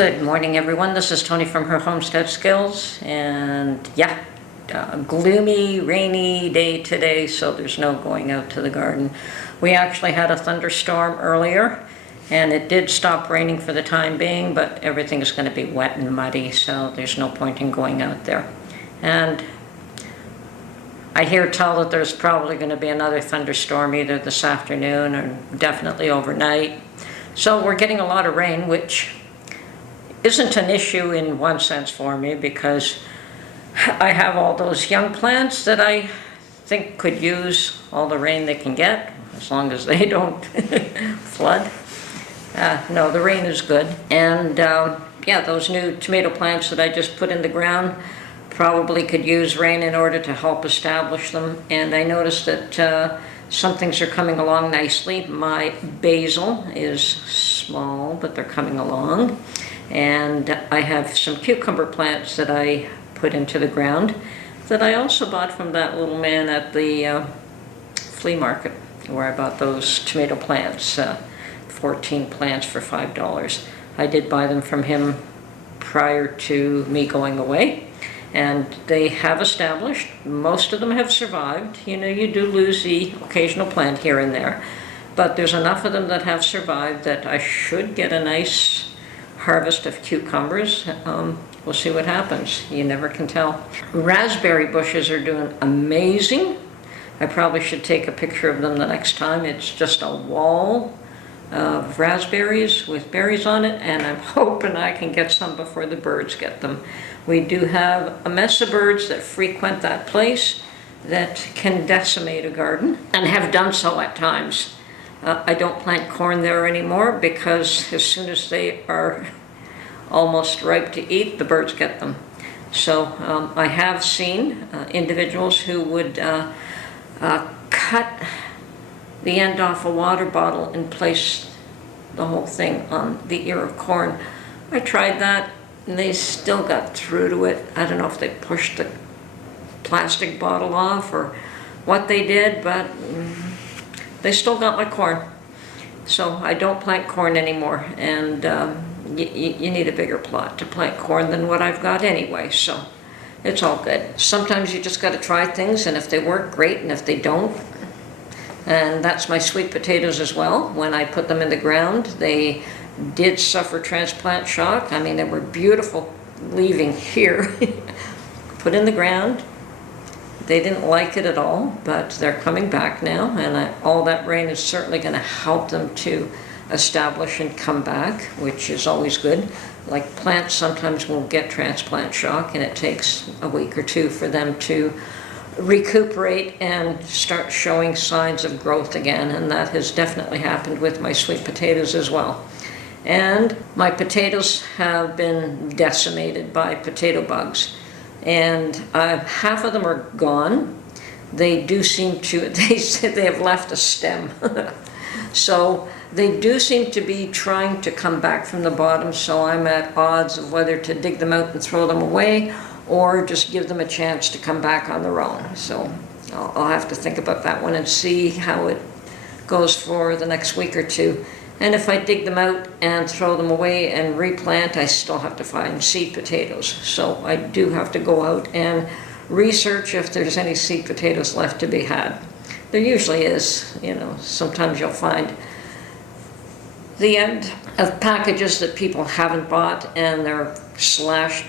Good morning, everyone. This is Tony from her Homestead Skills, and gloomy, rainy day today, so there's no going out to the garden. We actually had a thunderstorm earlier, and it did stop raining for the time being, but everything is going to be wet and muddy, so there's no point in going out there. And I hear tell that there's probably going to be another thunderstorm either this afternoon or definitely overnight. So we're getting a lot of rain, which isn't an issue in one sense for me because I have all those young plants that I think could use all the rain they can get as long as they don't flood. No, the rain is good. And those new tomato plants that I just put in the ground probably could use rain in order to help establish them. And I noticed that some things are coming along nicely. My basil is small, but they're coming along. And I have some cucumber plants that I put into the ground that I also bought from that little man at the flea market where I bought those tomato plants, 14 plants for $5. I did buy them from him prior to me going away, and they have established. Most of them have survived. You know, you do lose the occasional plant here and there, but there's enough of them that have survived that I should get a nice harvest of cucumbers. We'll see what happens. You never can tell. Raspberry bushes are doing amazing. I probably should take a picture of them the next time. It's just a wall of raspberries with berries on it, and I'm hoping I can get some before the birds get them. We do have a mess of birds that frequent that place that can decimate a garden and have done so at times. I don't plant corn there anymore because as soon as they are almost ripe to eat, the birds get them. So I have seen individuals who would cut the end off a water bottle and place the whole thing on the ear of corn. I tried that and they still got through to it. I don't know if they pushed the plastic bottle off or what they did, but they still got my corn. So I don't plant corn anymore, and you need a bigger plot to plant corn than what I've got anyway, so it's all good. Sometimes you just got to try things, and if they work, great, and if they don't, and that's my sweet potatoes as well. When I put them in the ground, they did suffer transplant shock. I mean, they were beautiful leaving here, put in the ground. They didn't like it at all, but they're coming back now, and all that rain is certainly going to help them to establish and come back, which is always good. Like plants sometimes will get transplant shock, and it takes a week or two for them to recuperate and start showing signs of growth again, and that has definitely happened with my sweet potatoes as well. And my potatoes have been decimated by potato bugs. And half of them are gone. They do seem to, they said they have left a stem. So they do seem to be trying to come back from the bottom, so I'm at odds of whether to dig them out and throw them away or just give them a chance to come back on their own. So I'll have to think about that one and see how it goes for the next week or two. And if I dig them out and throw them away and replant, I still have to find seed potatoes. So I do have to go out and research if there's any seed potatoes left to be had. There usually is, you know. Sometimes you'll find the end of packages that people haven't bought and their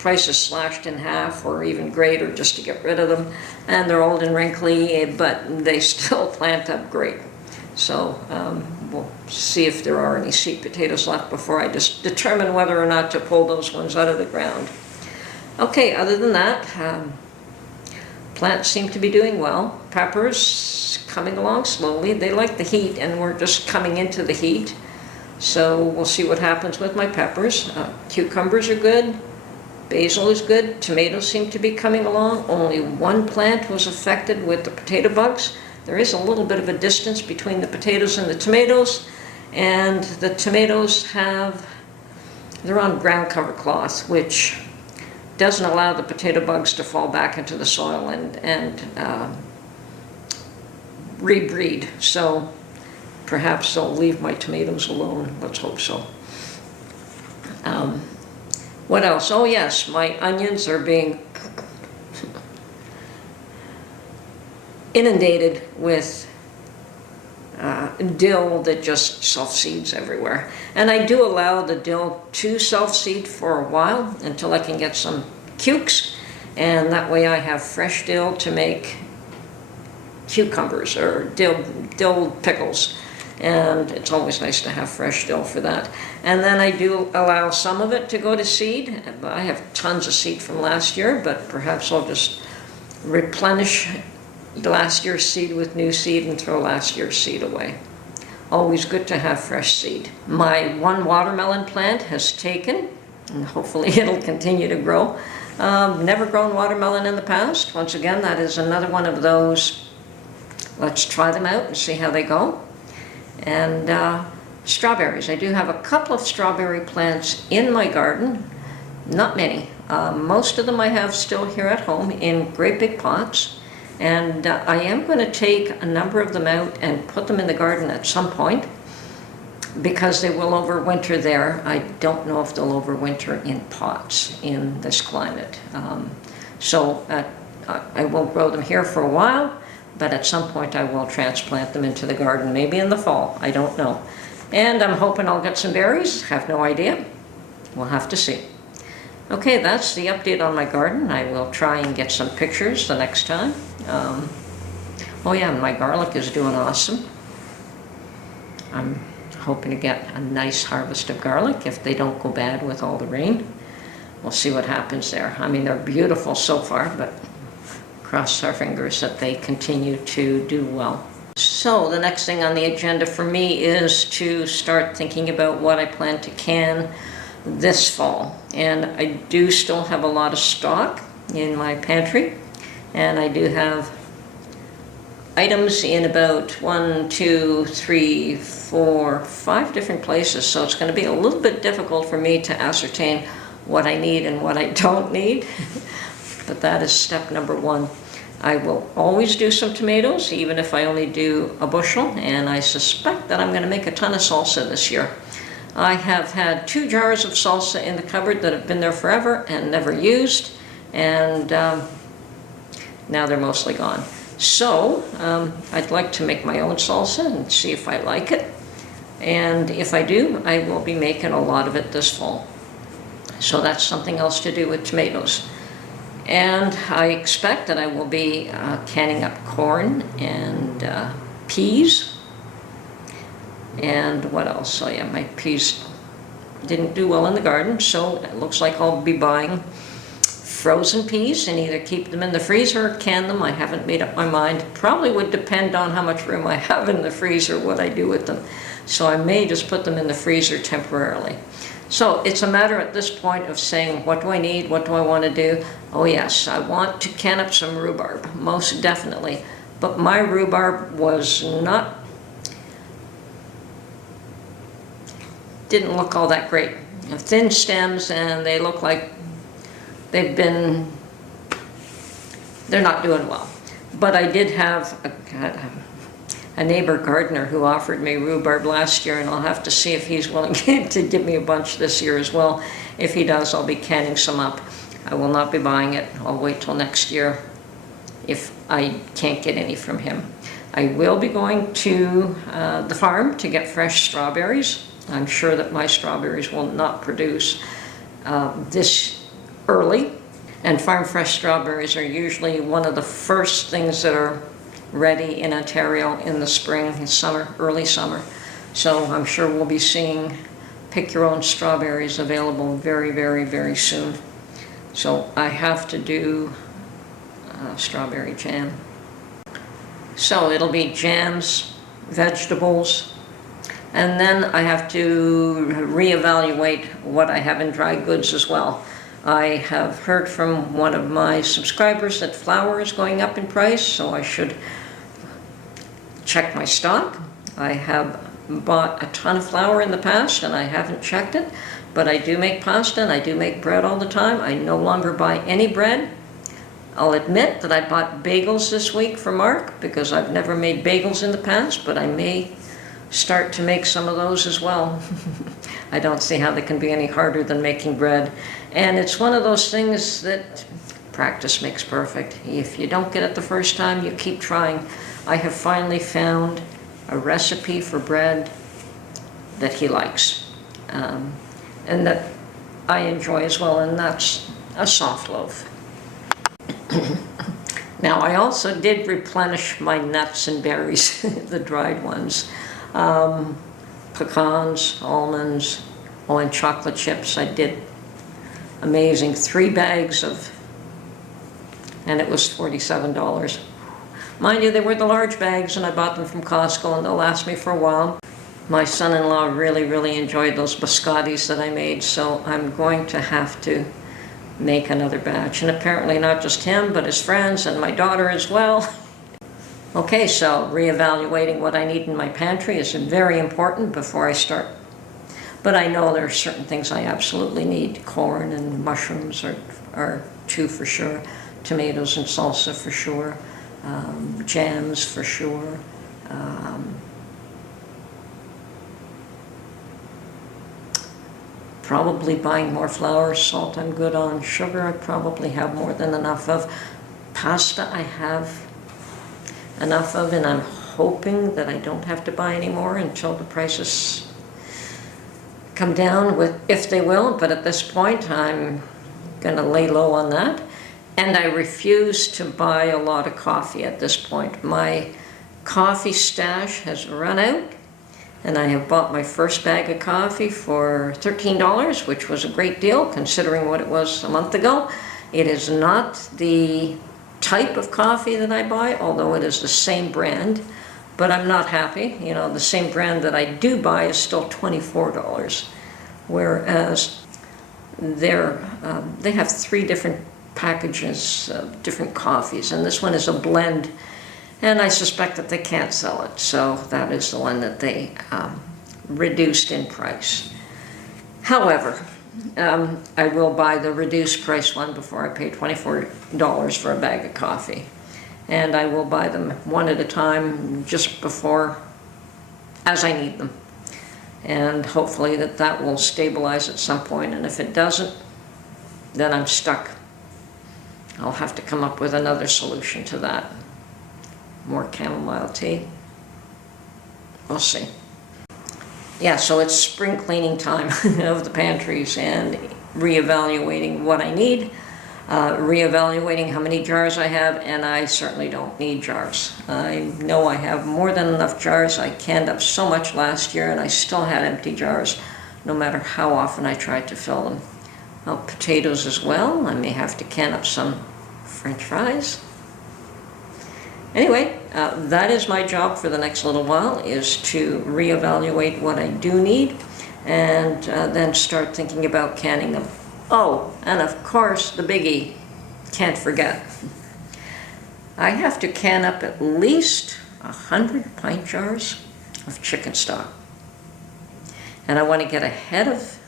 prices slashed in half or even greater just to get rid of them. And they're old and wrinkly, but they still plant up great. So we'll see if there are any sweet potatoes left before I just determine whether or not to pull those ones out of the ground. Okay, other than that, plants seem to be doing well. Peppers coming along slowly. They like the heat, and we're just coming into the heat. So we'll see what happens with my peppers. Cucumbers are good. Basil is good. Tomatoes seem to be coming along. Only one plant was affected with the potato bugs. There is a little bit of a distance between the potatoes and the tomatoes, and the tomatoes they're on ground cover cloth, which doesn't allow the potato bugs to fall back into the soil and rebreed. So perhaps they'll leave my tomatoes alone. Let's hope so. What else? Oh yes, my onions are being inundated with dill that just self-seeds everywhere. And I do allow the dill to self-seed for a while until I can get some cukes, and that way I have fresh dill to make cucumbers or dill pickles. And it's always nice to have fresh dill for that. And then I do allow some of it to go to seed. I have tons of seed from last year, but perhaps I'll just replenish last year's seed with new seed and throw last year's seed away. Always good to have fresh seed. My one watermelon plant has taken, and hopefully it'll continue to grow. Never grown watermelon in the past. Once again, that is another one of those, let's try them out and see how they go. And strawberries. I do have a couple of strawberry plants in my garden. Not many. Most of them I have still here at home in great big pots. And I am going to take a number of them out and put them in the garden at some point, because they will overwinter there. I don't know if they'll overwinter in pots in this climate. So I will grow them here for a while, but at some point I will transplant them into the garden, maybe in the fall, I don't know. And I'm hoping I'll get some berries, have no idea. We'll have to see. Okay, that's the update on my garden. I will try and get some pictures the next time. Oh yeah, my garlic is doing awesome. I'm hoping to get a nice harvest of garlic if they don't go bad with all the rain. We'll see what happens there. I mean, they're beautiful so far, but cross our fingers that they continue to do well. So the next thing on the agenda for me is to start thinking about what I plan to can this fall. And I do still have a lot of stock in my pantry, and I do have items in about 1, 2, 3, 4, 5 different places, so it's going to be a little bit difficult for me to ascertain what I need and what I don't need. But that is step number 1. I will always do some tomatoes, even if I only do a bushel, and I suspect that I'm going to make a ton of salsa this year. I have had 2 jars of salsa in the cupboard that have been there forever and never used, and now they're mostly gone. So I'd like to make my own salsa and see if I like it. And if I do, I will be making a lot of it this fall. So that's something else to do with tomatoes. And I expect that I will be canning up corn and peas. And what else? Oh yeah, my peas didn't do well in the garden, so it looks like I'll be buying frozen peas and either keep them in the freezer or can them. I haven't made up my mind. Probably would depend on how much room I have in the freezer, what I do with them. So I may just put them in the freezer temporarily. So it's a matter at this point of saying, what do I need? What do I want to do? Oh yes, I want to can up some rhubarb, most definitely. But my rhubarb didn't look all that great. Thin stems, and they look like they're not doing well. But I did have a neighbor gardener who offered me rhubarb last year, and I'll have to see if he's willing to give me a bunch this year as well. If he does, I'll be canning some up. I will not be buying it. I'll wait till next year if I can't get any from him. I will be going to the farm to get fresh strawberries. I'm sure that my strawberries will not produce this early, and farm fresh strawberries are usually one of the first things that are ready in Ontario in the spring and summer, early summer. So I'm sure we'll be seeing pick your own strawberries available very, very, very soon. So I have to do strawberry jam. So it'll be jams, vegetables, and then I have to reevaluate what I have in dry goods as well. I have heard from one of my subscribers that flour is going up in price, so I should check my stock. I have bought a ton of flour in the past and I haven't checked it, but I do make pasta and I do make bread all the time. I no longer buy any bread. I'll admit that I bought bagels this week for Mark because I've never made bagels in the past, but I may start to make some of those as well. I don't see how they can be any harder than making bread. And it's one of those things that practice makes perfect. If you don't get it the first time, you keep trying. I have finally found a recipe for bread that he likes, and that I enjoy as well, and that's a soft loaf. Now, I also did replenish my nuts and berries, the dried ones. Pecans, almonds, and chocolate chips. I did amazing 3 bags of, and it was $47. Mind you, they were the large bags, and I bought them from Costco, and they'll last me for a while. My son-in-law really enjoyed those biscottis that I made, so I'm going to have to make another batch. And apparently not just him, but his friends and my daughter as well. Okay, so reevaluating what I need in my pantry is very important before I start. But I know there are certain things I absolutely need. Corn and mushrooms are 2 for sure. Tomatoes and salsa for sure. Jams for sure. Probably buying more flour. Salt I'm good on. Sugar I probably have more than enough of. Pasta I have enough of, and I'm hoping that I don't have to buy any more until the prices come down, if they will. But at this point I'm going to lay low on that. And I refuse to buy a lot of coffee at this point. My coffee stash has run out, and I have bought my first bag of coffee for $13, which was a great deal considering what it was a month ago. It is not the type of coffee that I buy, although it is the same brand, but I'm not happy. You know, the same brand that I do buy is still $24, whereas they have 3 different packages of different coffees, and this one is a blend, and I suspect that they can't sell it, so that is the one that they reduced in price. However, I will buy the reduced price one before I pay $24 for a bag of coffee. And I will buy them one at a time, just before, as I need them. And hopefully that will stabilize at some point, and if it doesn't, then I'm stuck. I'll have to come up with another solution to that. More chamomile tea. We'll see. Yeah, so it's spring cleaning time of the pantries and reevaluating what I need, reevaluating how many jars I have, and I certainly don't need jars. I know I have more than enough jars. I canned up so much last year, and I still had empty jars, no matter how often I tried to fill them. Potatoes as well. I may have to can up some French fries. Anyway, that is my job for the next little while, is to reevaluate what I do need, and then start thinking about canning them. Oh, and of course, the biggie, can't forget. I have to can up at least 100 pint jars of chicken stock. And I want to get ahead of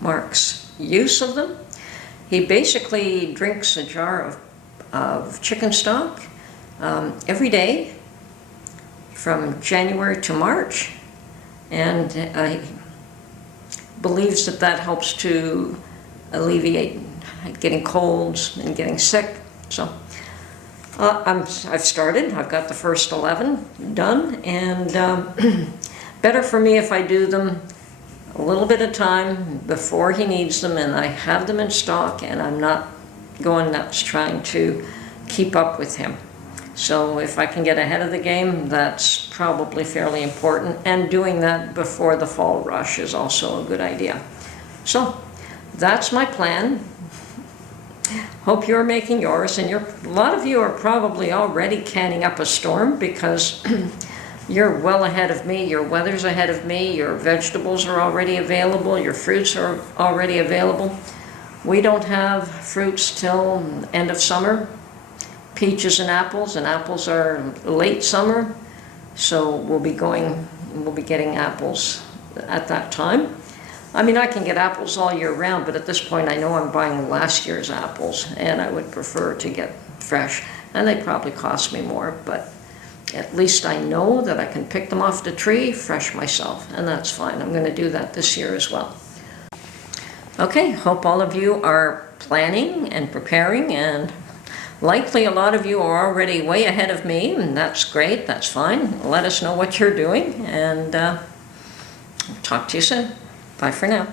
Mark's use of them. He basically drinks a jar of chicken stock every day from January to March, and he believes that helps to alleviate getting colds and getting sick. So I've started. I've got the first 11 done, and better for me if I do them a little bit of time before he needs them, and I have them in stock, and I'm not going nuts trying to keep up with him. So if I can get ahead of the game, that's probably fairly important, and doing that before the fall rush is also a good idea. So that's my plan. Hope you're making yours, and a lot of you are probably already canning up a storm, because you're well ahead of me. Your weather's ahead of me. Your vegetables are already available. Your fruits are already available. We don't have fruits till end of summer. Peaches and apples are late summer, so we'll be getting apples at that time. I mean, I can get apples all year round, but at this point I know I'm buying last year's apples, and I would prefer to get fresh, and they probably cost me more, but at least I know that I can pick them off the tree fresh myself, and that's fine. I'm going to do that this year as well. Okay, hope all of you are planning and preparing, and likely a lot of you are already way ahead of me, and that's great, that's fine. Let us know what you're doing, and talk to you soon. Bye for now.